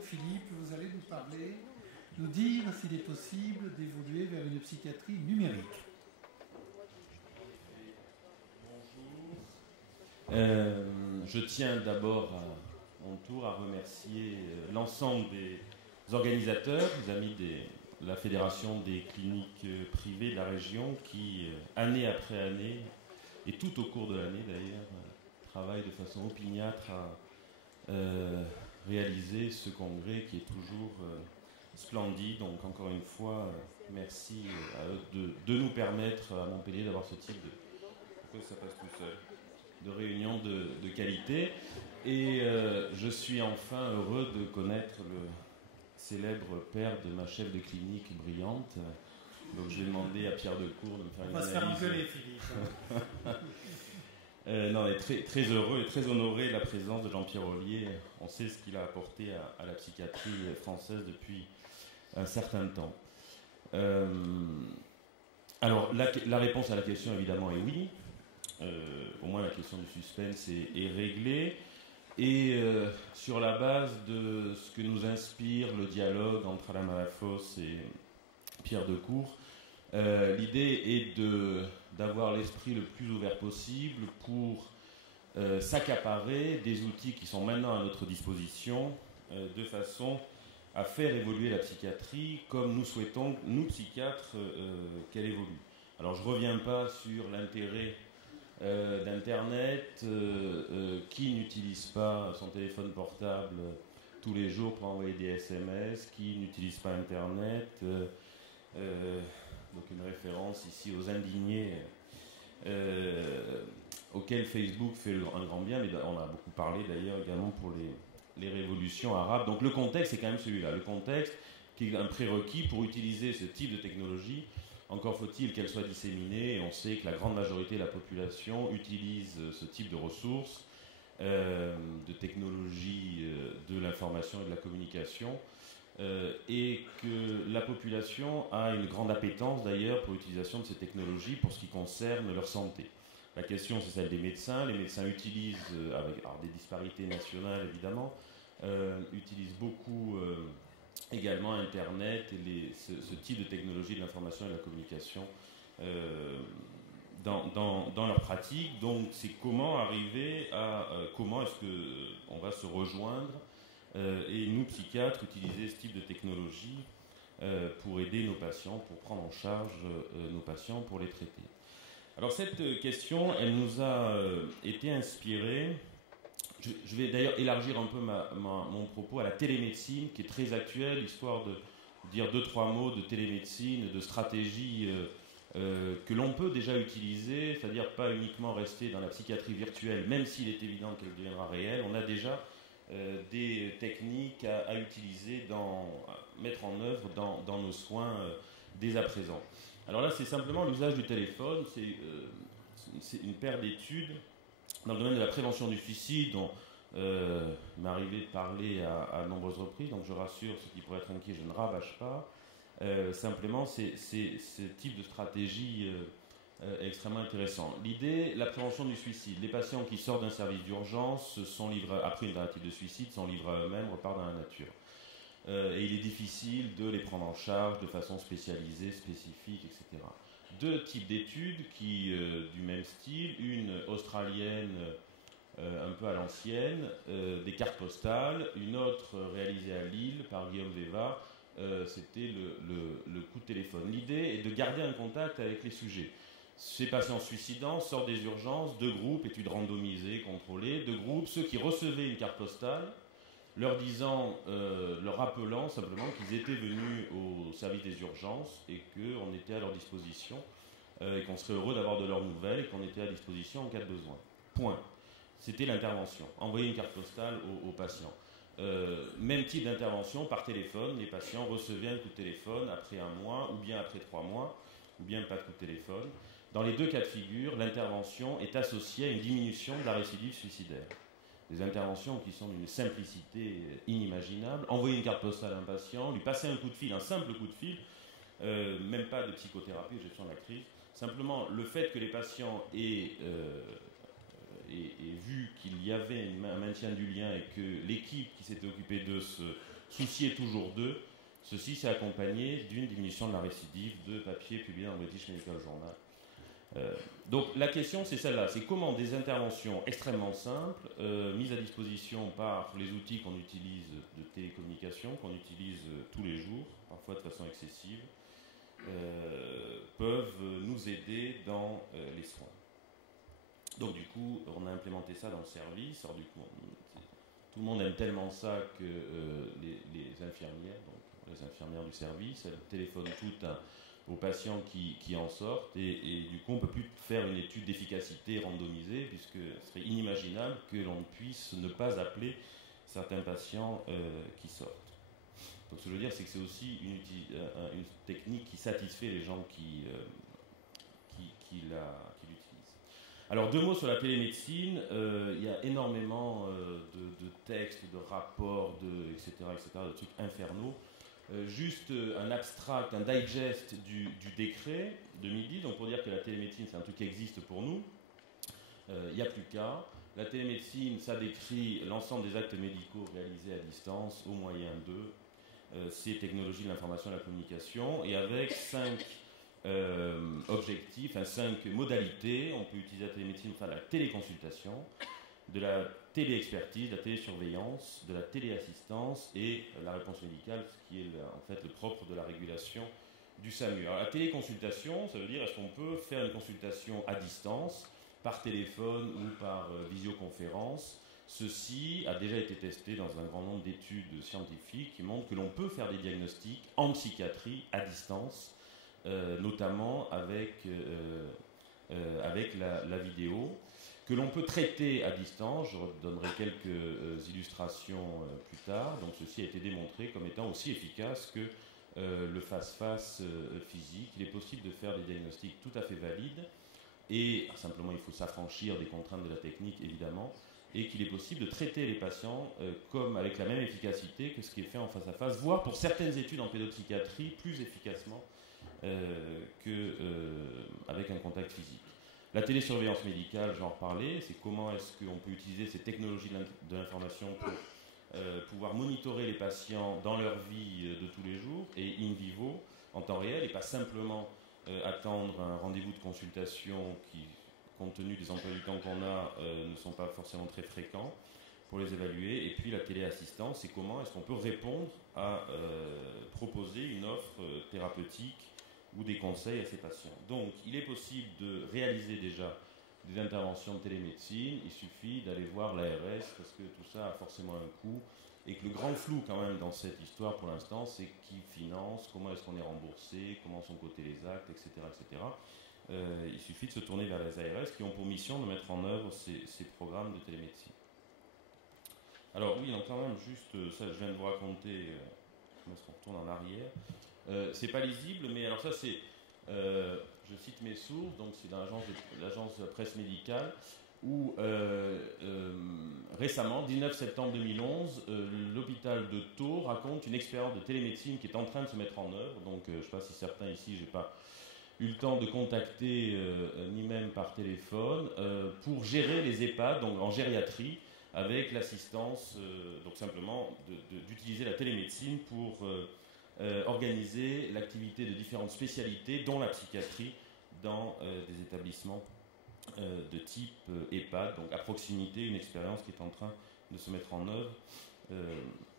Philippe, vous allez nous parler, nous dire s'il est possible d'évoluer vers une psychiatrie numérique. Je tiens d'abord à mon tour à remercier l'ensemble des organisateurs, les amis de la Fédération des cliniques privées de la région qui, année après année, et tout au cours de l'année d'ailleurs, travaillent de façon opiniâtre à réaliser ce congrès qui est toujours splendide. Donc encore une fois, merci à eux de nous permettre à Montpellier d'avoir ce type de... Pourquoi ça passe tout seul ? De réunion de qualité. Et je suis enfin heureux de connaître le célèbre père de ma chef de clinique brillante. Donc je vais demander à Pierre Decour de me faire une analyse. On va se faire engueuler, Philippe. Non, mais très heureux et très honoré de la présence de Jean-Pierre Ollier. On sait ce qu'il a apporté à la psychiatrie française depuis un certain temps. Alors, la réponse à la question, évidemment, est oui. Au moins, la question du suspense est réglée. Et sur la base de ce que nous inspire le dialogue entre Alain Malafosse et Pierre Decour, l'idée est d'avoir l'esprit le plus ouvert possible pour s'accaparer des outils qui sont maintenant à notre disposition de façon à faire évoluer la psychiatrie comme nous souhaitons, nous psychiatres, qu'elle évolue. Alors je ne reviens pas sur l'intérêt d'Internet, qui n'utilise pas son téléphone portable tous les jours pour envoyer des SMS, qui n'utilise pas Internet, donc une référence ici aux indignés auxquels Facebook fait un grand bien, mais on a beaucoup parlé d'ailleurs également pour les révolutions arabes. Donc le contexte est quand même celui-là, le contexte qui est un prérequis pour utiliser ce type de technologie. Encore faut-il qu'elle soit disséminée, et on sait que la grande majorité de la population utilise ce type de ressources, de technologies de l'information et de la communication, et que la population a une grande appétence d'ailleurs pour l'utilisation de ces technologies pour ce qui concerne leur santé. La question, c'est celle des médecins. Les médecins utilisent, avec des disparités nationales évidemment, utilisent beaucoup... également Internet et ce type de technologie de l'information et de la communication dans leur pratique. Donc c'est comment arriver à... comment est-ce qu'on va se rejoindre et nous, psychiatres, utiliser ce type de technologie pour aider nos patients, pour prendre en charge nos patients, pour les traiter. Alors cette question, elle nous a été inspirée... Je vais d'ailleurs élargir un peu mon propos à la télémédecine, qui est très actuelle, histoire de dire 2-3 mots de télémédecine, de stratégie que l'on peut déjà utiliser, c'est-à-dire pas uniquement rester dans la psychiatrie virtuelle, même s'il est évident qu'elle deviendra réelle. On a déjà des techniques à utiliser, à mettre en œuvre dans nos soins dès à présent. Alors là, c'est simplement l'usage du téléphone, c'est une paire d'études dans le domaine de la prévention du suicide, dont il m'est arrivé de parler à nombreuses reprises, donc je rassure ceux qui pourraient être inquiets, je ne rabâche pas. Simplement, c'est ce type de stratégie extrêmement intéressant. L'idée, la prévention du suicide. Les patients qui sortent d'un service d'urgence sont livrés, après une tentative de suicide, sont livrés à eux-mêmes, repartent dans la nature. Et il est difficile de les prendre en charge de façon spécialisée, spécifique, etc. 2 types d'études du même style, une australienne un peu à l'ancienne, des cartes postales, une autre réalisée à Lille par Guillaume Veva, c'était le coup de téléphone. L'idée est de garder un contact avec les sujets. Ces patients suicidants sortent des urgences, 2 groupes, études randomisées, contrôlées, 2 groupes, ceux qui recevaient une carte postale, leur rappelant simplement qu'ils étaient venus au service des urgences et qu'on était à leur disposition et qu'on serait heureux d'avoir de leurs nouvelles et qu'on était à disposition en cas de besoin. Point. C'était l'intervention. Envoyer une carte postale aux patients. Même type d'intervention par téléphone. Les patients recevaient un coup de téléphone après 1 mois ou bien après 3 mois ou bien pas de coup de téléphone. Dans les 2 cas de figure, l'intervention est associée à une diminution de la récidive suicidaire. Des interventions qui sont d'une simplicité inimaginable. Envoyer une carte postale à un patient, lui passer un coup de fil, un simple coup de fil, même pas de psychothérapie, gestion de la crise. Simplement, le fait que les patients aient vu qu'il y avait un maintien du lien et que l'équipe qui s'était occupée d'eux soucier toujours d'eux. Ceci s'est accompagné d'une diminution de la récidive de papiers publiés dans le British Medical Journal. Donc la question c'est celle-là, c'est comment des interventions extrêmement simples, mises à disposition par les outils qu'on utilise de télécommunication, qu'on utilise tous les jours, parfois de façon excessive, peuvent nous aider dans les soins. Donc du coup, on a implémenté ça dans le service. Alors du coup, tout le monde aime tellement ça que les infirmières, donc les infirmières du service, elles téléphonent toutes aux patients qui en sortent et du coup on ne peut plus faire une étude d'efficacité randomisée puisque ce serait inimaginable que l'on puisse ne pas appeler certains patients qui sortent. Donc ce que je veux dire c'est que c'est aussi une technique qui satisfait les gens qui l'utilisent. Alors 2 mots sur la télémédecine, il y a énormément de textes, de rapports, etc., de trucs infernaux. Juste un abstract, un digest du décret de midi, donc pour dire que la télémédecine c'est un truc qui existe pour nous, il n'y a plus qu'à. La télémédecine, ça décrit l'ensemble des actes médicaux réalisés à distance au moyen de ces technologies de l'information et de la communication, et avec 5 objectifs, 5 modalités. On peut utiliser la télémédecine pour faire de la téléconsultation, de la téléexpertise, de la télésurveillance, de la téléassistance et la réponse médicale, ce qui est en fait le propre de la régulation du SAMU. Alors la téléconsultation, ça veut dire est-ce qu'on peut faire une consultation à distance, par téléphone ou par visioconférence. Ceci a déjà été testé dans un grand nombre d'études scientifiques qui montrent que l'on peut faire des diagnostics en psychiatrie à distance, notamment avec la vidéo, que l'on peut traiter à distance. Je donnerai quelques illustrations plus tard. Donc ceci a été démontré comme étant aussi efficace que le face-face physique. Il est possible de faire des diagnostics tout à fait valides et simplement il faut s'affranchir des contraintes de la technique évidemment, et qu'il est possible de traiter les patients comme avec la même efficacité que ce qui est fait en face-à-face, voire pour certaines études en pédopsychiatrie plus efficacement qu'avec un contact physique. La télésurveillance médicale, j'en reparlais, c'est comment est-ce qu'on peut utiliser ces technologies de l'information pour pouvoir monitorer les patients dans leur vie de tous les jours et in vivo, en temps réel, et pas simplement attendre un rendez-vous de consultation qui, compte tenu des emplois du temps qu'on a, ne sont pas forcément très fréquents, pour les évaluer. Et puis la téléassistance, c'est comment est-ce qu'on peut répondre à proposer une offre thérapeutique ou des conseils à ces patients. Donc il est possible de réaliser déjà des interventions de télémédecine, il suffit d'aller voir l'ARS parce que tout ça a forcément un coût et que le grand flou quand même dans cette histoire pour l'instant c'est qui finance, comment est-ce qu'on est remboursé, comment sont cotés les actes, etc. etc. Il suffit de se tourner vers les ARS qui ont pour mission de mettre en œuvre ces programmes de télémédecine. Alors oui, donc quand même juste, ça je viens de vous raconter, comment est-ce qu'on retourne en arrière. C'est pas lisible, mais alors ça c'est, je cite mes sources, donc c'est dans l'agence de la presse médicale, où récemment, 19 septembre 2011, l'hôpital de Thau raconte une expérience de télémédecine qui est en train de se mettre en œuvre. Donc je ne sais pas si certains ici, j'ai pas eu le temps de contacter, ni même par téléphone, pour gérer les EHPAD, donc en gériatrie, avec l'assistance, donc simplement d'utiliser la télémédecine pour organiser l'activité de différentes spécialités, dont la psychiatrie, dans des établissements de type EHPAD, donc à proximité, une expérience qui est en train de se mettre en œuvre,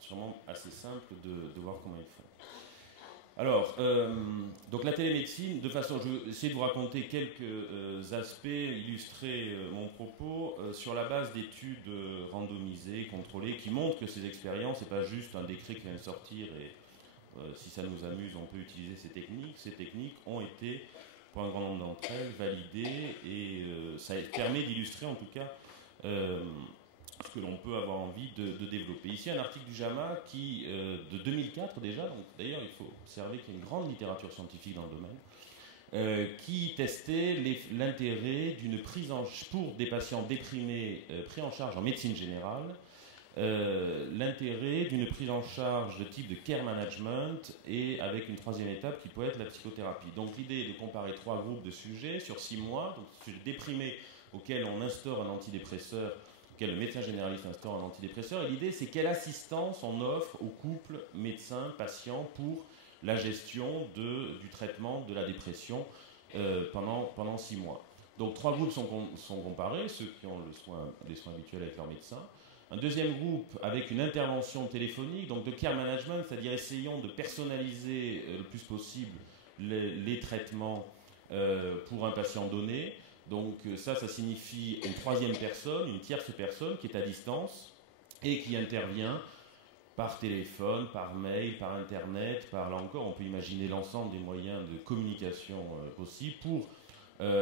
sûrement assez simple de voir comment ils font. Alors, donc la télémédecine, de façon, je vais essayer de vous raconter quelques aspects, illustrer mon propos sur la base d'études randomisées, contrôlées, qui montrent que ces expériences, c'est pas juste un décret qui vient de sortir et si ça nous amuse, on peut utiliser ces techniques. Ces techniques ont été, pour un grand nombre d'entre elles, validées et ça permet d'illustrer en tout cas ce que l'on peut avoir envie de développer. Ici, un article du JAMA qui, de 2004 déjà, donc d'ailleurs il faut observer qu'il y a une grande littérature scientifique dans le domaine, qui testait l'intérêt d'une prise pour des patients déprimés pris en charge en médecine générale, l'intérêt d'une prise en charge de type de care management et avec une troisième étape qui peut être la psychothérapie. Donc l'idée est de comparer 3 groupes de sujets sur 6 mois, donc sujets déprimés auxquels on instaure un antidépresseur, auquel le médecin généraliste instaure un antidépresseur, et l'idée c'est quelle assistance on offre aux couples médecin-patient pour la gestion du traitement de la dépression pendant 6 mois. Donc 3 groupes sont comparés, ceux qui ont les soins habituels avec leur médecin. Un deuxième groupe avec une intervention téléphonique, donc de care management, c'est-à-dire essayons de personnaliser le plus possible les traitements pour un patient donné. Donc ça signifie une troisième personne, une tierce personne qui est à distance et qui intervient par téléphone, par mail, par internet, là encore on peut imaginer l'ensemble des moyens de communication possibles pour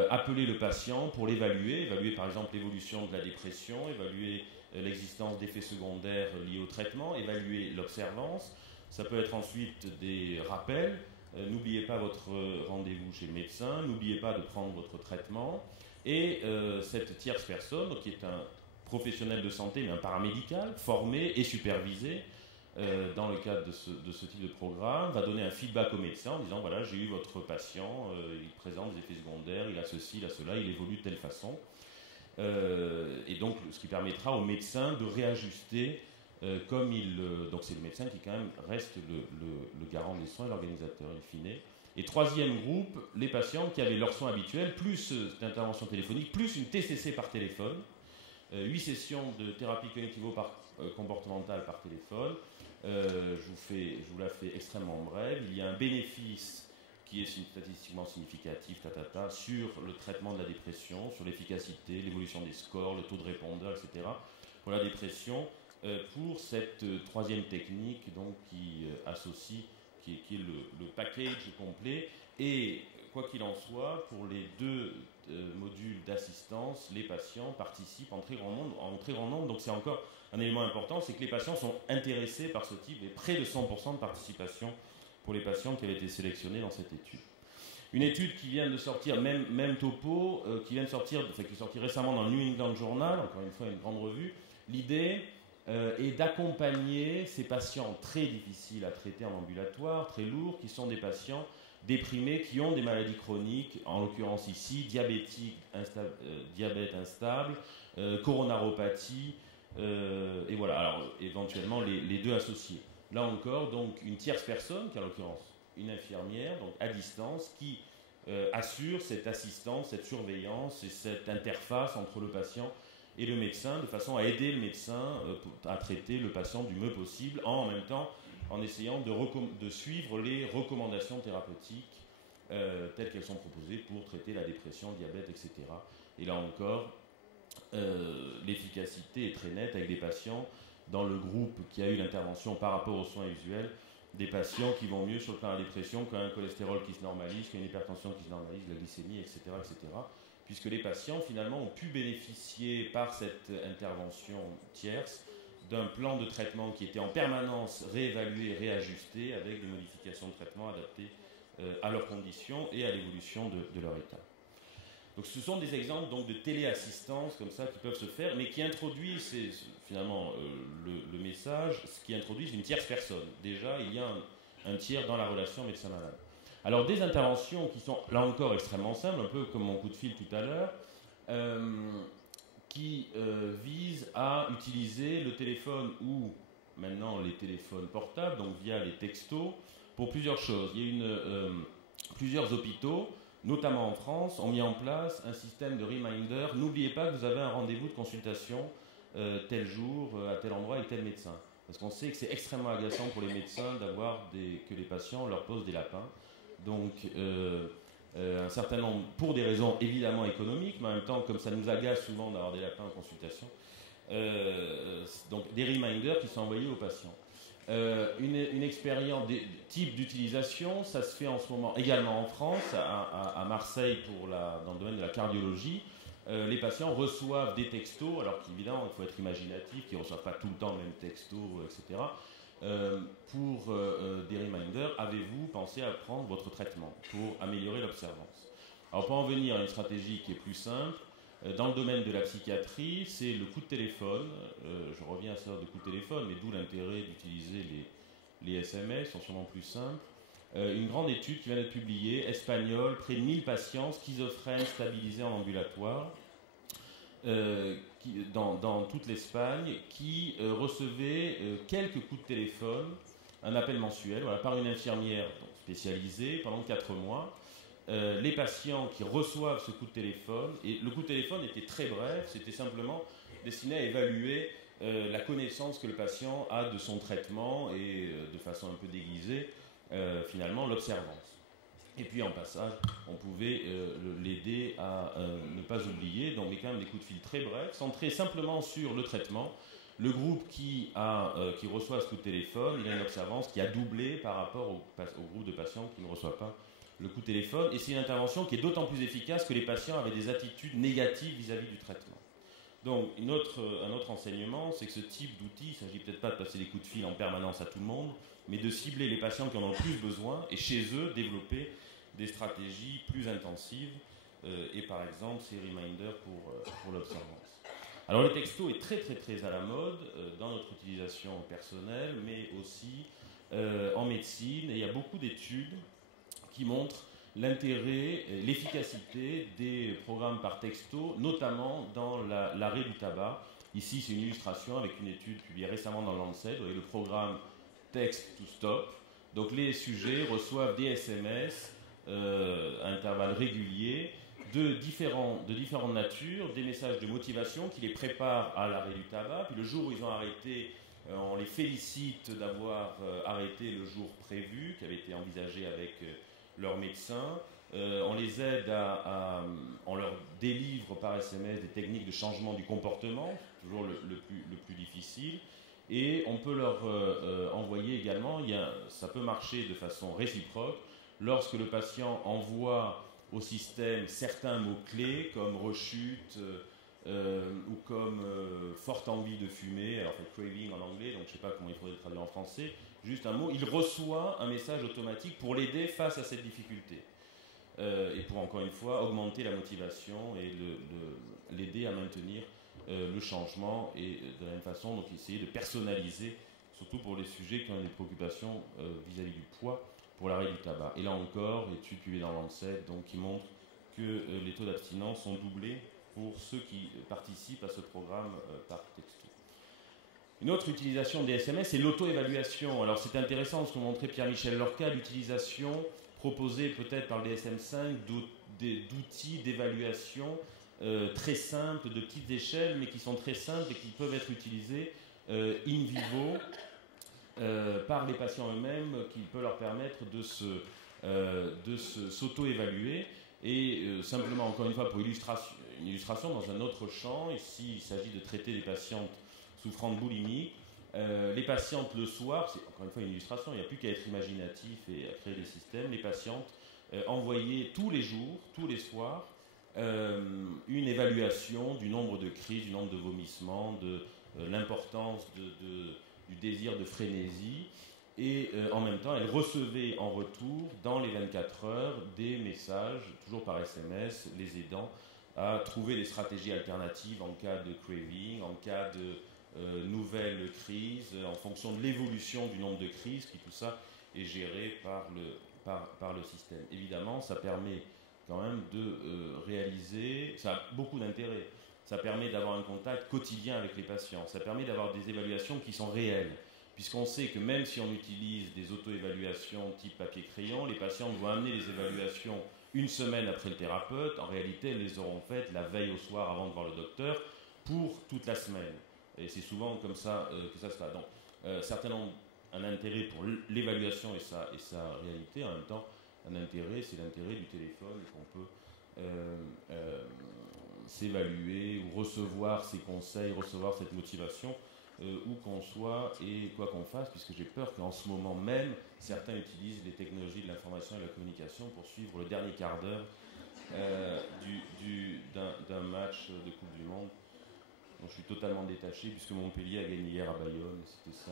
appeler le patient, pour évaluer par exemple l'évolution de la dépression, évaluer l'existence d'effets secondaires liés au traitement, évaluer l'observance. Ça peut être ensuite des rappels. N'oubliez pas votre rendez-vous chez le médecin, n'oubliez pas de prendre votre traitement. Et cette tierce personne, qui est un professionnel de santé, mais un paramédical, formé et supervisé, dans le cadre de ce type de programme, va donner un feedback au médecin en disant voilà, j'ai eu votre patient, il présente des effets secondaires, il a ceci, il a cela, il évolue de telle façon. Et donc, ce qui permettra au médecin de réajuster comme il. Donc, c'est le médecin qui, quand même, reste le garant des soins, l'organisateur, in fine. Et troisième groupe, les patients qui avaient leurs soins habituels, plus d'intervention téléphonique, plus une TCC par téléphone, 8 sessions de thérapie cognitivo-comportementale par téléphone. Je vous la fais extrêmement brève. Il y a un bénéfice qui est statistiquement significatif sur le traitement de la dépression, sur l'efficacité, l'évolution des scores, le taux de répondeur, etc. pour la dépression, pour cette troisième technique donc, qui associe, qui est le package complet. Et quoi qu'il en soit, pour les 2 modules d'assistance, les patients participent en très grand nombre. Donc c'est encore un élément important, c'est que les patients sont intéressés par ce type, et près de 100% de participation pour les patients qui avaient été sélectionnés dans cette étude. Une étude qui vient de sortir, même topo, qui est sortie récemment dans le New England Journal, encore une fois une grande revue. L'idée est d'accompagner ces patients très difficiles à traiter en ambulatoire, très lourds, qui sont des patients déprimés, qui ont des maladies chroniques, en l'occurrence ici, diabète instable, coronaropathie, et voilà, alors éventuellement les 2 associés. Là encore, donc, une tierce personne, qui est en l'occurrence une infirmière, donc à distance, qui assure cette assistance, cette surveillance et cette interface entre le patient et le médecin, de façon à aider le médecin à traiter le patient du mieux possible, en même temps en essayant de suivre les recommandations thérapeutiques telles qu'elles sont proposées pour traiter la dépression, le diabète, etc. Et là encore, l'efficacité est très nette avec des patients dans le groupe qui a eu l'intervention par rapport aux soins usuels, des patients qui vont mieux sur le plan de la dépression, qui ont un cholestérol qui se normalise, qui ont une hypertension qui se normalise, la glycémie, etc., puisque les patients finalement ont pu bénéficier par cette intervention tierce d'un plan de traitement qui était en permanence réévalué, réajusté, avec des modifications de traitement adaptées à leurs conditions et à l'évolution de leur état. Donc ce sont des exemples donc, de téléassistance comme ça qui peuvent se faire, mais qui introduisent, c'est finalement le message, ce qui introduisent une tierce personne. Déjà, il y a un tiers dans la relation médecin-malade. Alors des interventions qui sont là encore extrêmement simples, un peu comme mon coup de fil tout à l'heure, qui visent à utiliser le téléphone ou maintenant les téléphones portables, donc via les textos, pour plusieurs choses. Il y a plusieurs hôpitaux, notamment en France, ont mis en place un système de reminder. N'oubliez pas que vous avez un rendez-vous de consultation tel jour, à tel endroit, avec tel médecin. Parce qu'on sait que c'est extrêmement agaçant pour les médecins que les patients leur posent des lapins. Donc, un certain nombre, pour des raisons évidemment économiques, mais en même temps, comme ça nous agace souvent d'avoir des lapins en consultation, donc des reminders qui sont envoyés aux patients. Une expérience, type d'utilisation, ça se fait en ce moment également en France, à Marseille, dans le domaine de la cardiologie. Les patients reçoivent des textos, alors qu'évidemment, il faut être imaginatif, qu'ils ne reçoivent pas tout le temps le même texto, etc. Pour des reminders, avez-vous pensé à prendre votre traitement pour améliorer l'observance? Alors, pour en venir à une stratégie qui est plus simple, dans le domaine de la psychiatrie, c'est le coup de téléphone. Je reviens à ça de coup de téléphone, mais d'où l'intérêt d'utiliser les SMS, sont sûrement plus simples. Une grande étude qui vient d'être publiée, espagnole, près de 1000 patients schizophrènes stabilisés en ambulatoire, dans toute l'Espagne, qui recevaient quelques coups de téléphone un appel mensuel par une infirmière spécialisée pendant 4 mois. Les patients qui reçoivent ce coup de téléphone, et le coup de téléphone était très bref, c'était simplement destiné à évaluer la connaissance que le patient a de son traitement et de façon un peu déguisée, finalement, l'observance. Et puis en passage, on pouvait l'aider à ne pas oublier, donc mais quand même des coups de fil très brefs, centrés simplement sur le traitement. Le groupe qui reçoit ce coup de téléphone, il a une observance qui a doublé par rapport au groupe de patients qui ne reçoivent pas le coup de téléphone. Et c'est une intervention qui est d'autant plus efficace que les patients avaient des attitudes négatives vis-à-vis du traitement. Donc un autre enseignement, c'est que ce type d'outil, il ne s'agit peut-être pas de passer des coups de fil en permanence à tout le monde, mais de cibler les patients qui en ont le plus besoin et chez eux développer des stratégies plus intensives et par exemple ces reminders pour l'observance. Alors le texto est très très très à la mode dans notre utilisation personnelle, mais aussi en médecine, et il y a beaucoup d'études qui montrent l'intérêt et l'efficacité des programmes par texto, notamment dans l'arrêt du tabac. Ici, c'est une illustration avec une étude publiée récemment dans Lancet, et le programme Text to Stop. Donc les sujets reçoivent des SMS à intervalles réguliers de différentes natures, des messages de motivation qui les préparent à l'arrêt du tabac. Puis le jour où ils ont arrêté, on les félicite d'avoir arrêté le jour prévu, qui avait été envisagé avec leur médecin. On les aide on leur délivre par SMS des techniques de changement du comportement, toujours le plus difficile. Et on peut leur envoyer également, ça peut marcher de façon réciproque, lorsque le patient envoie au système certains mots-clés comme rechute ou comme forte envie de fumer, alors c'est craving en anglais, donc je ne sais pas comment il faudrait le traduire en français, juste un mot, il reçoit un message automatique pour l'aider face à cette difficulté. Et pour encore une fois augmenter la motivation et l'aider à maintenir le changement et de la même façon donc essayer de personnaliser surtout pour les sujets qui ont des préoccupations vis-à-vis du poids pour l'arrêt du tabac. Et là encore, études publiées dans Lancet donc, qui montrent que les taux d'abstinence sont doublés pour ceux qui participent à ce programme par texto. Une autre utilisation des SMS, c'est l'auto-évaluation. Alors c'est intéressant ce que montrait Pierre-Michel Lorca, l'utilisation proposée peut-être par le DSM-5 d'outils d'évaluation très simples, de petites échelles, mais qui sont très simples et qui peuvent être utilisés in vivo par les patients eux-mêmes, qui peut leur permettre de s'auto-évaluer. Et simplement, encore une fois, pour une illustration dans un autre champ, ici il s'agit de traiter des patientes souffrant de boulimie. Les patientes le soir, c'est encore une fois une illustration, il n'y a plus qu'à être imaginatif et à créer des systèmes. Les patientes envoyaient tous les jours, tous les soirs, une évaluation du nombre de crises, du nombre de vomissements, de l'importance du désir de frénésie. Et en même temps, elles recevaient en retour, dans les 24 heures, des messages, toujours par SMS, les aidant à trouver des stratégies alternatives en cas de craving, en cas de nouvelles crises, en fonction de l'évolution du nombre de crises, puis tout ça est géré par le système. Évidemment, ça permet quand même de réaliser, ça a beaucoup d'intérêt, ça permet d'avoir un contact quotidien avec les patients, ça permet d'avoir des évaluations qui sont réelles, puisqu'on sait que même si on utilise des auto-évaluations type papier-crayon, les patients vont amener les évaluations une semaine après le thérapeute, en réalité elles les auront faites la veille au soir avant de voir le docteur pour toute la semaine. Et c'est souvent comme ça que ça se passe. Donc, certains ont un intérêt pour l'évaluation et sa réalité. En même temps, un intérêt, c'est l'intérêt du téléphone, qu'on peut s'évaluer ou recevoir ses conseils, recevoir cette motivation, où qu'on soit et quoi qu'on fasse, puisque j'ai peur qu'en ce moment même, certains utilisent les technologies de l'information et de la communication pour suivre le dernier quart d'heure d'un match de Coupe du Monde. Donc, je suis totalement détaché puisque Montpellier a gagné hier à Bayonne, c'était ça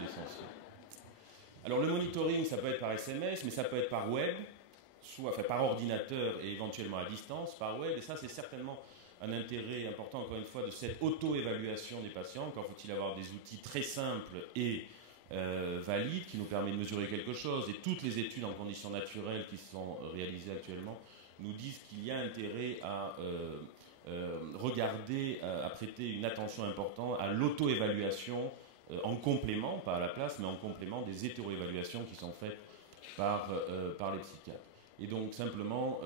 l'essentiel. Alors le monitoring, ça peut être par SMS, mais ça peut être par web, par ordinateur et éventuellement à distance, par web, et ça c'est certainement un intérêt important, encore une fois, de cette auto-évaluation des patients. Encore faut-il avoir des outils très simples et valides qui nous permettent de mesurer quelque chose, et toutes les études en conditions naturelles qui sont réalisées actuellement nous disent qu'il y a intérêt à regarder, à prêter une attention importante à l'auto-évaluation en complément, pas à la place, mais en complément des hétéroévaluations qui sont faites par les psychiatres. Et donc simplement,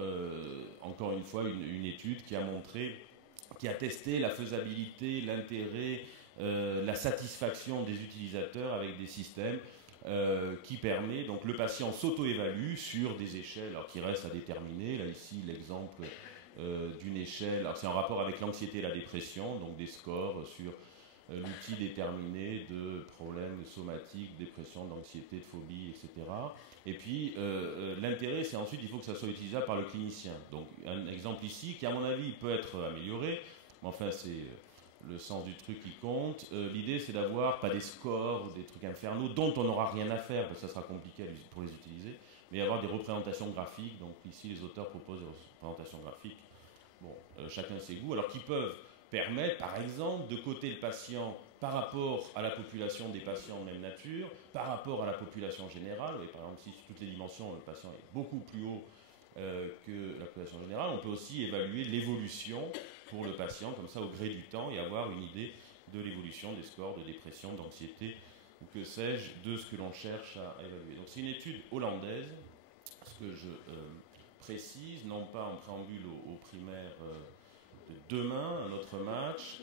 encore une fois, une étude qui a testé la faisabilité, l'intérêt, la satisfaction des utilisateurs avec des systèmes qui permet, donc le patient s'auto-évalue sur des échelles alors, qui restent à déterminer. Là ici l'exemple d'une échelle, alors c'est en rapport avec l'anxiété et la dépression, donc des scores sur l'outil déterminé de problèmes somatiques, dépression, d'anxiété, de phobie, etc. Et puis l'intérêt, c'est ensuite il faut que ça soit utilisable par le clinicien. Donc un exemple ici qui à mon avis peut être amélioré, mais enfin c'est le sens du truc qui compte. L'idée c'est d'avoir pas des scores ou des trucs infernaux dont on n'aura rien à faire, parce que ça sera compliqué pour les utiliser, mais avoir des représentations graphiques. Donc ici les auteurs proposent des représentations graphiques. Bon, chacun ses goûts, alors qui peuvent permettre, par exemple, de coter le patient par rapport à la population des patients de même nature, par rapport à la population générale. Et par exemple, si sur toutes les dimensions, le patient est beaucoup plus haut que la population générale, on peut aussi évaluer l'évolution pour le patient, comme ça, au gré du temps, et avoir une idée de l'évolution des scores de dépression, d'anxiété, ou que sais-je, de ce que l'on cherche à évaluer. Donc c'est une étude hollandaise, ce que je précise, non pas en préambule au primaire de demain, un autre match,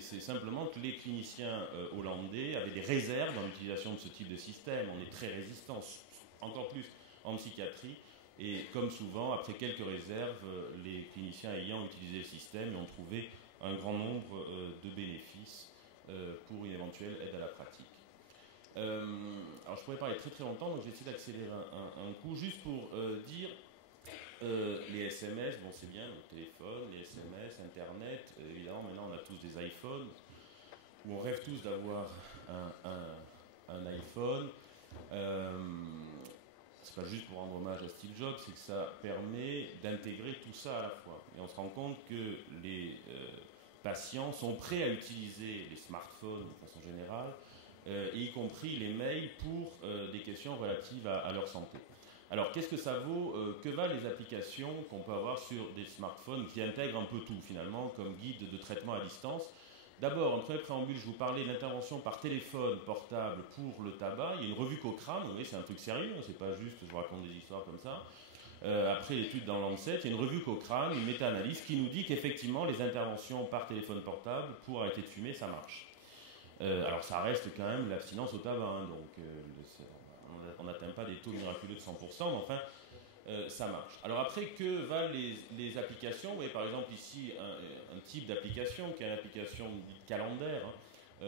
c'est simplement que les cliniciens hollandais avaient des réserves dans l'utilisation de ce type de système. On est très résistants, encore plus en psychiatrie, et comme souvent, après quelques réserves, les cliniciens ayant utilisé le système ont trouvé un grand nombre de bénéfices pour une éventuelle aide à la pratique. Alors je pourrais parler très très longtemps, donc j'essaie d'accélérer un coup, juste pour dire les SMS, bon c'est bien, le téléphone, les SMS, Internet, évidemment maintenant on a tous des iPhones, où on rêve tous d'avoir un iPhone. C'est pas juste pour rendre hommage à Steve Jobs, c'est que ça permet d'intégrer tout ça à la fois. Et on se rend compte que les patients sont prêts à utiliser les smartphones de façon générale, y compris les mails pour des questions relatives à leur santé. Alors, qu'est-ce que ça vaut que valent les applications qu'on peut avoir sur des smartphones qui intègrent un peu tout, finalement, comme guide de traitement à distance? D'abord, en premier préambule, je vous parlais d'intervention par téléphone portable pour le tabac. Il y a une revue Cochrane, vous voyez, c'est un truc sérieux, c'est pas juste je vous raconte des histoires comme ça. Après l'étude dans Lancet, il y a une revue Cochrane, une méta-analyse qui nous dit qu'effectivement, les interventions par téléphone portable pour arrêter de fumer, ça marche. Alors, ça reste quand même l'abstinence au tabac, hein, donc on n'atteint pas des taux miraculeux de 100%, mais enfin, ça marche. Alors après, que valent les applications? Vous voyez par exemple ici un type d'application qui est une application calendaire. Hein.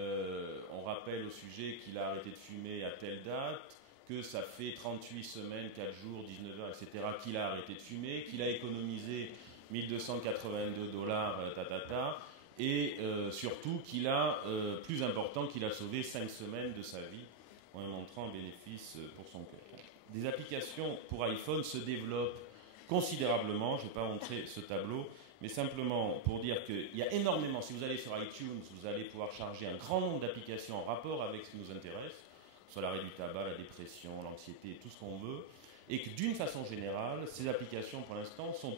On rappelle au sujet qu'il a arrêté de fumer à telle date, que ça fait 38 semaines, 4 jours, 19 heures, etc. qu'il a arrêté de fumer, qu'il a économisé 1282 $, et surtout qu'il a, plus important, qu'il a sauvé 5 semaines de sa vie en montrant un bénéfice pour son cœur. Des applications pour iPhone se développent considérablement. Je ne vais pas montrer ce tableau, mais simplement pour dire qu'il y a énormément, si vous allez sur iTunes, vous allez pouvoir charger un grand nombre d'applications en rapport avec ce qui nous intéresse, soit l'arrêt du tabac, la dépression, l'anxiété, tout ce qu'on veut, et que d'une façon générale, ces applications pour l'instant sont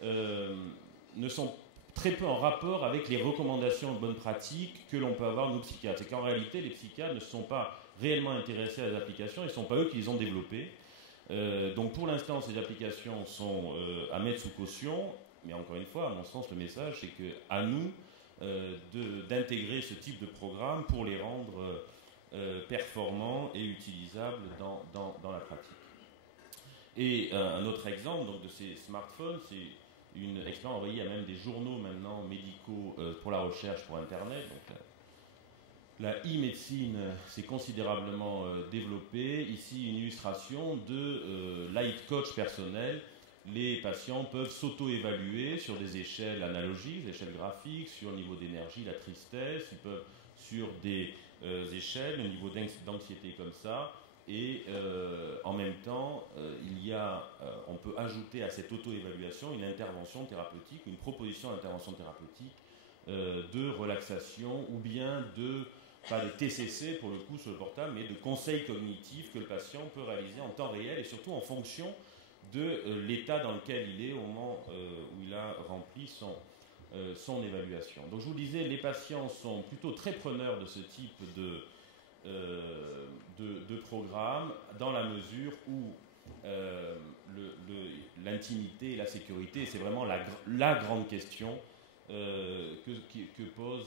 ne sont très peu en rapport avec les recommandations de bonnes pratiques que l'on peut avoir nous psychiatres. C'est qu'en réalité, les psychiatres ne se sont pas réellement intéressés à les applications, et ce ne sont pas eux qui les ont développées. Donc pour l'instant, ces applications sont à mettre sous caution, mais encore une fois, à mon sens, le message, c'est qu'à nous d'intégrer ce type de programme pour les rendre performants et utilisables dans la pratique. Et un autre exemple donc, de ces smartphones, c'est une expérience envoyée à même des journaux maintenant médicaux pour la recherche pour Internet. Donc, la e-médecine s'est considérablement développée. Ici, une illustration de life coach personnel. Les patients peuvent s'auto-évaluer sur des échelles analogiques, des échelles graphiques, sur le niveau d'énergie, la tristesse. Ils peuvent sur des échelles, le niveau d'anxiété comme ça. Et en même temps, on peut ajouter à cette auto-évaluation une intervention thérapeutique, une proposition d'intervention thérapeutique de relaxation ou bien pas de TCC pour le coup sur le portable, mais de conseils cognitifs que le patient peut réaliser en temps réel et surtout en fonction de l'état dans lequel il est au moment où il a rempli son évaluation. Donc je vous disais, les patients sont plutôt très preneurs de ce type de programme, dans la mesure où l'intimité et la sécurité, c'est vraiment la grande question que pose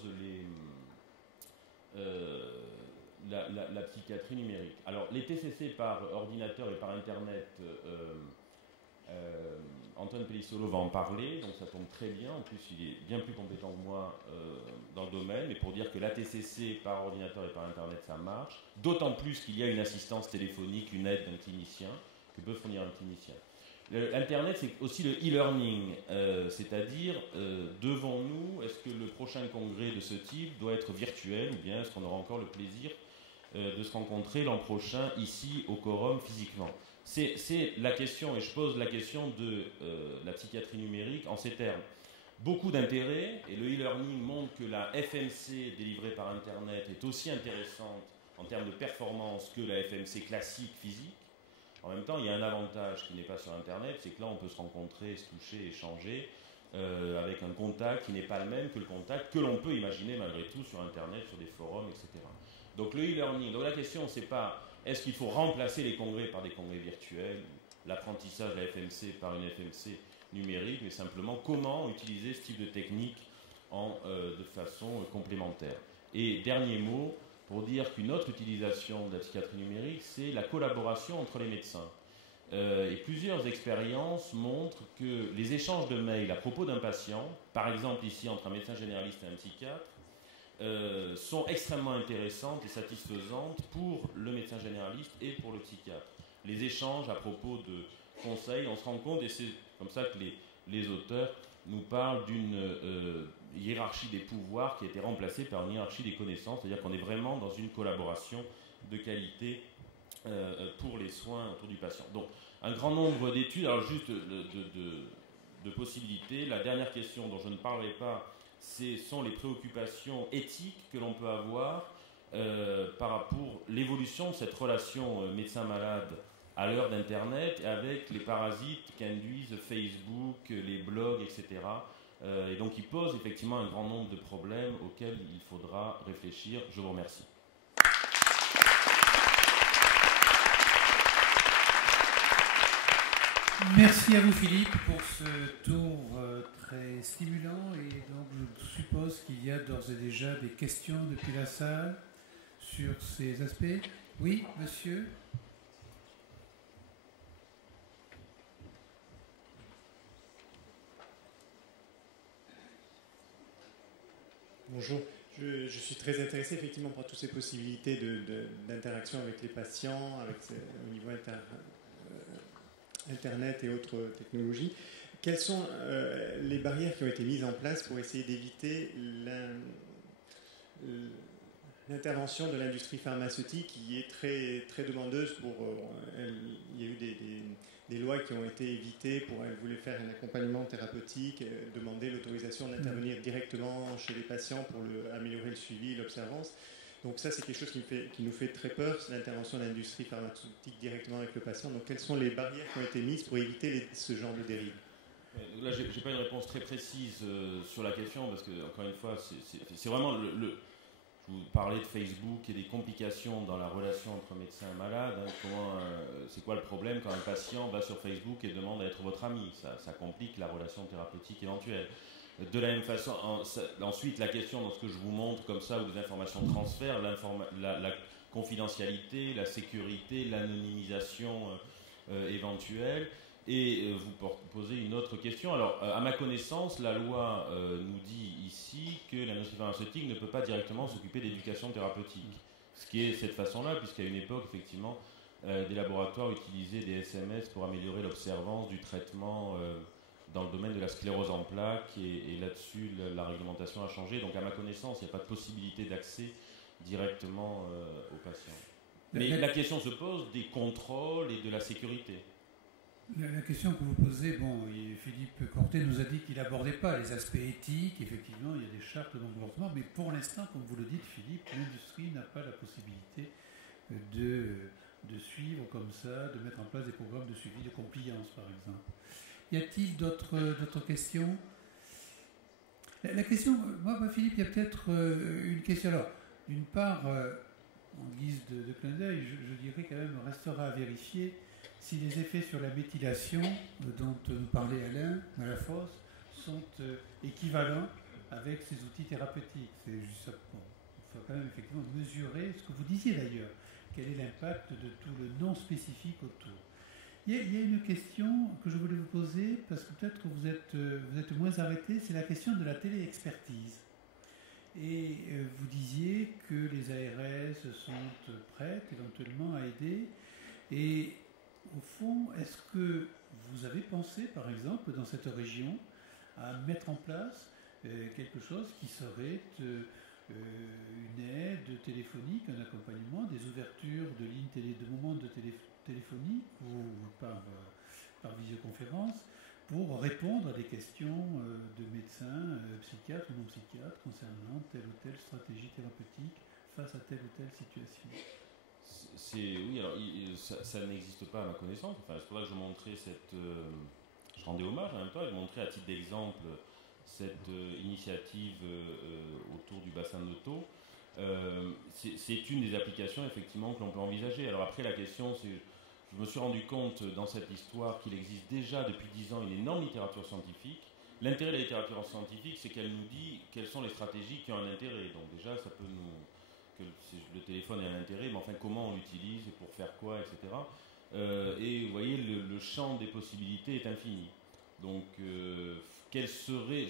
la psychiatrie numérique. Alors, les TCC par ordinateur et par Internet, Antoine Pellissolo va en parler, donc ça tombe très bien. En plus, il est bien plus compétent que moi dans le domaine, mais pour dire que la TCC par ordinateur et par Internet, ça marche. D'autant plus qu'il y a une assistance téléphonique, une aide d'un clinicien, que peut fournir un clinicien. Internet, c'est aussi le e-learning, c'est-à-dire, devons-nous, est-ce que le prochain congrès de ce type doit être virtuel, ou bien est-ce qu'on aura encore le plaisir de se rencontrer l'an prochain ici au Quorum physiquement? C'est la question, et je pose la question de la psychiatrie numérique en ces termes. Beaucoup d'intérêt, et le e-learning montre que la FMC délivrée par Internet est aussi intéressante en termes de performance que la FMC classique physique. En même temps, il y a un avantage qui n'est pas sur Internet, c'est que là, on peut se rencontrer, se toucher, échanger, avec un contact qui n'est pas le même que le contact que l'on peut imaginer malgré tout sur Internet, sur des forums, etc. Donc le e-learning, donc la question, c'est pas est-ce qu'il faut remplacer les congrès par des congrès virtuels, l'apprentissage de la FMC par une FMC numérique, mais simplement comment utiliser ce type de technique de façon complémentaire. Et dernier mot, pour dire qu'une autre utilisation de la psychiatrie numérique, c'est la collaboration entre les médecins. Et plusieurs expériences montrent que les échanges de mails à propos d'un patient, par exemple ici entre un médecin généraliste et un psychiatre, sont extrêmement intéressantes et satisfaisantes pour le médecin généraliste et pour le psychiatre. Les échanges à propos de conseils, on se rend compte, et c'est comme ça que les auteurs nous parlent d'une hiérarchie des pouvoirs qui a été remplacée par une hiérarchie des connaissances, c'est-à-dire qu'on est vraiment dans une collaboration de qualité pour les soins autour du patient. Donc, un grand nombre d'études, alors juste de possibilités. La dernière question dont je ne parlerai pas, ce sont les préoccupations éthiques que l'on peut avoir pour l'évolution de cette relation médecin-malade à l'heure d'Internet avec les parasites qu'induisent Facebook, les blogs, etc. Et donc il pose effectivement un grand nombre de problèmes auxquels il faudra réfléchir. Je vous remercie. Merci à vous Philippe pour ce tour très stimulant, et donc je suppose qu'il y a d'ores et déjà des questions depuis la salle sur ces aspects. Oui, monsieur ? Bonjour, je suis très intéressé effectivement par toutes ces possibilités d'interaction avec les patients, au niveau Internet et autres technologies. Quelles sont les barrières qui ont été mises en place pour essayer d'éviter l'intervention de l'industrie pharmaceutique qui est très, très demandeuse il y a eu des lois qui ont été évitées pour elle voulait faire un accompagnement thérapeutique, demander l'autorisation d'intervenir directement chez les patients pour améliorer le suivi et l'observance. Donc ça, c'est quelque chose qui nous fait très peur, c'est l'intervention de l'industrie pharmaceutique directement avec le patient. Donc quelles sont les barrières qui ont été mises pour éviter ce genre de dérive? Là, je n'ai pas une réponse très précise sur la question, parce que, encore une fois, c'est vraiment vous parlez de Facebook et des complications dans la relation entre médecin et malade. C'est quoi le problème quand un patient va sur Facebook et demande à être votre ami? Ça complique la relation thérapeutique éventuelle. De la même façon, ensuite, la question dans ce que je vous montre comme ça, où des informations transfèrent, la confidentialité, la sécurité, l'anonymisation éventuelle. Et vous posez une autre question. Alors, à ma connaissance, la loi nous dit ici que l'industrie pharmaceutique ne peut pas directement s'occuper d'éducation thérapeutique. Ce qui est de cette façon-là, puisqu'à une époque, effectivement, des laboratoires utilisaient des SMS pour améliorer l'observance du traitement dans le domaine de la sclérose en plaques. Et là-dessus, la réglementation a changé. Donc, à ma connaissance, il n'y a pas de possibilité d'accès directement aux patients. Mais la question se pose des contrôles et de la sécurité. La question que vous posez, Philippe Cortet nous a dit qu'il n'abordait pas les aspects éthiques. Effectivement, il y a des chartes de bon comportement, mais pour l'instant, comme vous le dites, Philippe, l'industrie n'a pas la possibilité de suivre comme ça, de mettre en place des programmes de suivi de compliance, par exemple. Y a-t-il d'autres questions? La question, moi, Philippe, il y a peut-être une question. Alors, d'une part, en guise de clin d'œil, je dirais quand même, restera à vérifier si les effets sur la méthylation dont nous parlait Alain Malafosse sont équivalents avec ces outils thérapeutiques. C'est juste ça. Bon, il faut quand même effectivement mesurer ce que vous disiez d'ailleurs. Quel est l'impact de tout le non spécifique autour? Il y a une question que je voulais vous poser, parce que peut-être que vous êtes moins arrêté, c'est la question de la téléexpertise. Et vous disiez que les ARS sont prêtes éventuellement à aider. Et au fond, est-ce que vous avez pensé, par exemple, dans cette région, à mettre en place quelque chose qui serait une aide téléphonique, un accompagnement, des ouvertures de lignes de moments de téléphonie ou par visioconférence pour répondre à des questions de médecins, psychiatres ou non psychiatres concernant telle ou telle stratégie thérapeutique face à telle ou telle situation? Oui, alors ça n'existe pas à ma connaissance. Enfin, c'est pour ça que je montrais je rendais hommage en même temps, et je montrais à titre d'exemple cette initiative autour du bassin de Noto. C'est une des applications effectivement que l'on peut envisager. Alors après, la question, c'est, je me suis rendu compte dans cette histoire qu'il existe déjà depuis 10 ans une énorme littérature scientifique. L'intérêt de la littérature scientifique, c'est qu'elle nous dit quelles sont les stratégies qui ont un intérêt. Donc déjà, ça peut que le téléphone ait un intérêt, mais enfin comment on l'utilise et pour faire quoi, etc. Et vous voyez, le champ des possibilités est infini. Donc, je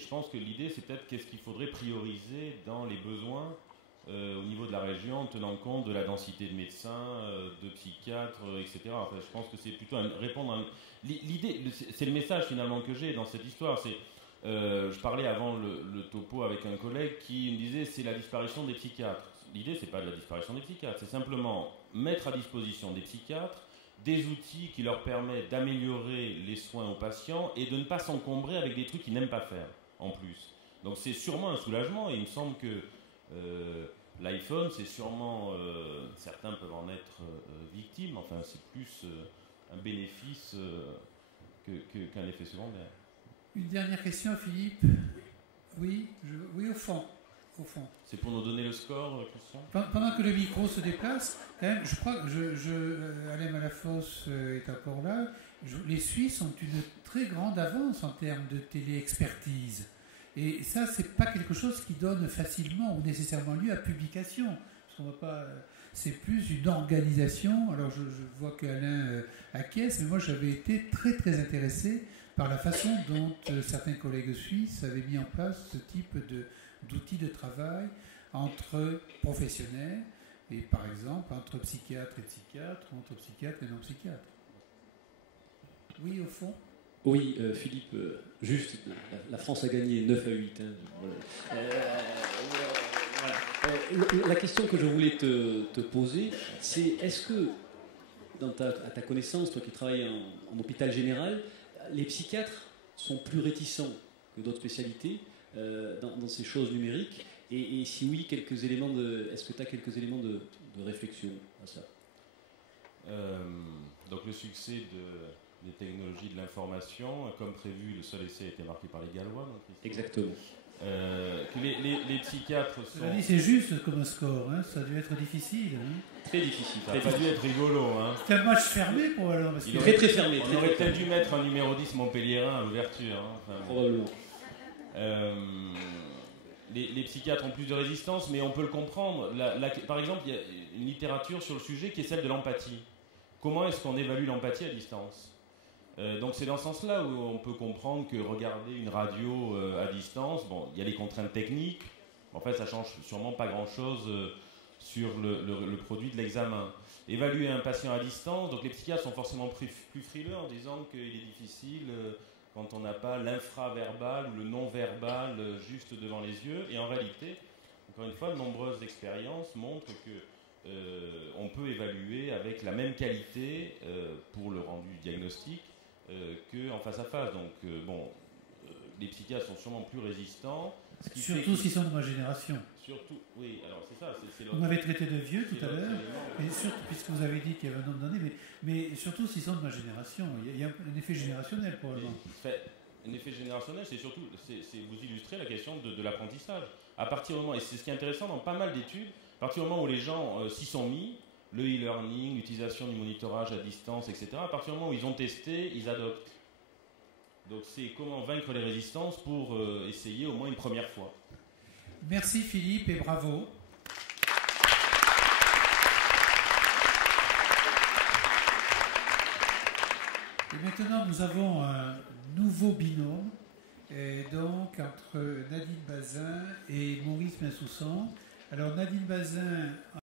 pense que l'idée, c'est peut-être qu'est-ce qu'il faudrait prioriser dans les besoins au niveau de la région, en tenant compte de la densité de médecins, de psychiatres, etc. Enfin, je pense que c'est plutôt répondre. L'idée, c'est le message finalement que j'ai dans cette histoire. C'est, je parlais avant le topo avec un collègue qui me disait c'est la disparition des psychiatres. L'idée, c'est pas de la disparition des psychiatres, c'est simplement mettre à disposition des psychiatres des outils qui leur permettent d'améliorer les soins aux patients et de ne pas s'encombrer avec des trucs qu'ils n'aiment pas faire, en plus. Donc c'est sûrement un soulagement, et il me semble que l'iPhone, c'est sûrement... certains peuvent en être victimes, enfin c'est plus un bénéfice qu'un effet secondaire. Une dernière question, Philippe. Oui, au fond. C'est pour nous donner le score, Christian? Pendant que le micro se déplace, quand même, je crois que Alain Malafosse est encore là. Les Suisses ont une très grande avance en termes de téléexpertise. Et ça, c'est pas quelque chose qui donne facilement ou nécessairement lieu à publication. Parce qu'on va pas, c'est plus une organisation. Alors je vois qu'Alain acquiesce, mais moi j'avais été très très intéressé par la façon dont certains collègues suisses avaient mis en place ce type d'outils de travail entre professionnels et par exemple entre psychiatres et psychiatres, ou entre psychiatres et non psychiatres. Oui, au fond. Oui, Philippe, juste, la France a gagné 9 à 8. Hein, voilà. La question que je voulais te poser, c'est est-ce que, à ta connaissance, toi qui travailles en hôpital général, les psychiatres sont plus réticents que d'autres spécialités dans ces choses numériques, et si oui, est-ce que tu as quelques éléments de réflexion à ça? Donc le succès des technologies de l'information, comme prévu, le seul essai a été marqué par les Gallois. Donc exactement. Que les psychiatres sont... C'est juste comme score, hein, ça a dû être difficile. Hein. Très difficile. Ça n'a pas dû être rigolo. Hein. C'était un match fermé pour alors. Très fermé. On aurait peut-être dû mettre un numéro 10 montpelliérain à l'ouverture. Hein. Enfin, probablement. Les psychiatres ont plus de résistance, mais on peut le comprendre. Par exemple, il y a une littérature sur le sujet qui est celle de l'empathie. Comment est-ce qu'on évalue l'empathie à distance? Donc c'est dans ce sens-là où on peut comprendre que regarder une radio à distance, bon, il y a les contraintes techniques, mais en fait ça change sûrement pas grand-chose sur le produit de l'examen. Évaluer un patient à distance, donc les psychiatres sont forcément plus frileux en disant qu'il est difficile quand on n'a pas l'infraverbal ou le non-verbal juste devant les yeux. Et en réalité, encore une fois, de nombreuses expériences montrent que on peut évaluer avec la même qualité pour le rendu diagnostic qu'en face à face. Donc, les psychiatres sont sûrement plus résistants. Surtout s'ils sont de ma génération. Surtout, oui, alors c'est ça. Vous m'avez traité de vieux tout à l'heure, puisque vous avez dit qu'il y avait un nombre d'années, mais surtout s'ils sont de ma génération. Il y a un effet générationnel probablement. un effet générationnel, c'est surtout vous illustrer la question de l'apprentissage. À partir du moment, et c'est ce qui est intéressant dans pas mal d'études, à partir du moment où les gens s'y sont mis, le e-learning, l'utilisation du monitorage à distance, etc., à partir du moment où ils ont testé, ils adoptent. Donc c'est comment vaincre les résistances pour essayer au moins une première fois. Merci Philippe et bravo. Et maintenant, nous avons un nouveau binôme, donc entre Nadine Bazin et Maurice Bensoussan. Alors Nadine Bazin